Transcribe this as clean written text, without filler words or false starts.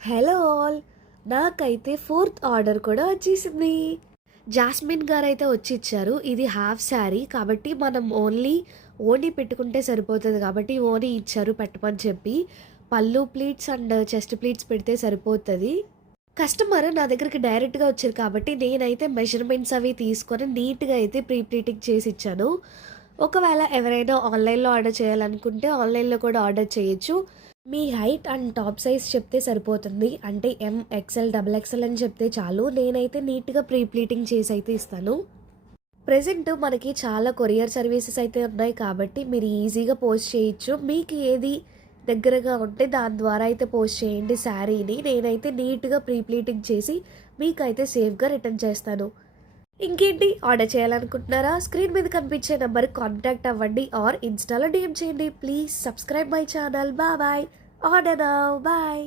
Hello all! నాకైతే fourth order కూడా వచ్చేసింది. జాస్మిన్ గారైతే వచ్చి ఇచ్చారు. ఇది హాఫ్ శారీ కాబట్టి మనం ఓణీ పెట్టుకుంటే సరిపోతది కాబట్టి ఓణీ ఇచ్చారు పెట్టమని చెప్పి. పళ్ళు ప్లీట్స్ అండ్ చెస్ట్ ప్లీట్స్ పెడితే సరిపోతది. కస్టమర్ నా దగ్గరికి డైరెక్ట్‌గా వచ్చారు కాబట్టి నేనైతే మెజర్‌మెంట్స్ అవి తీసుకొని నీట్‌గా అయితే ప్లీటింగ్ చేసి ఇచ్చాను. ఒకవేళ ఎవరైనా ఆన్‌లైన్‌లో ఆర్డర్ చేయాలనుకుంటే ఆన్‌లైన్‌లో కూడా ఆర్డర్ చేయొచ్చు. మీ హైట్ అండ్ టాప్ సైజ్ చెప్తే సరిపోతుంది. అంటే ఎం, ఎక్స్ఎల్, డబుల్ ఎక్స్ఎల్ అని చెప్తే చాలు. నేనైతే నీట్‌గా ప్లీటింగ్ చేసి అయితే ఇస్తాను. ప్రెజెంట్ మనకి చాలా కొరియర్ సర్వీసెస్ అయితే ఉన్నాయి కాబట్టి మీరు ఈజీగా పోస్ట్ చేయొచ్చు. మీకు ఏది దగ్గరగా ఉంటే దాని ద్వారా అయితే పోస్ట్ చేయండి శారీని. నేనైతే నీట్‌గా ప్లీటింగ్ చేసి మీకైతే సేఫ్‌గా రిటర్న్ చేస్తాను. ఇంకేంటి ఆర్డర్ చేయాలనుకుంటున్నారా? స్క్రీన్ మీద కనిపించే నెంబర్‌కి కాంటాక్ట్ అవ్వండి ఆర్ ఇన్‌స్టాలో డీఎం చేయండి. Please subscribe my channel. Bye. Order now. Bye.